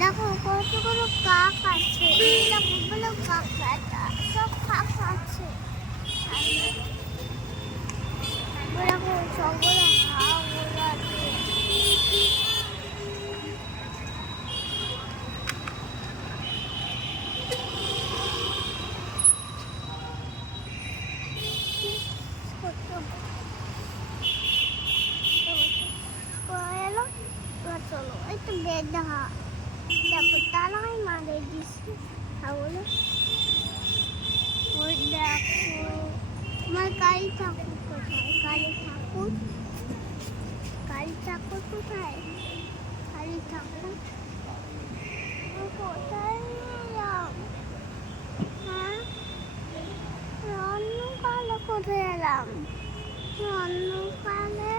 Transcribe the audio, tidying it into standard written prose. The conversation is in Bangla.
দেখো কতগুলো কাক আছে, কতগুলো কাক আছে, সব কাক আছে। দেখো সবগুলো হাওয়াগুলো আছে। চলো একটু বেদ দেখা দেখো তারাই মারে দিচ্ছে তাহলে ওই দেখো আমার কালী ঠাকুর কোথায়, কালী ঠাকুর, কালী ঠাকুর কোথায়, কালী ঠাকুর কোথায় এলাম? হ্যাঁ অন্যকালে কোথায় এলাম? অন্যকালে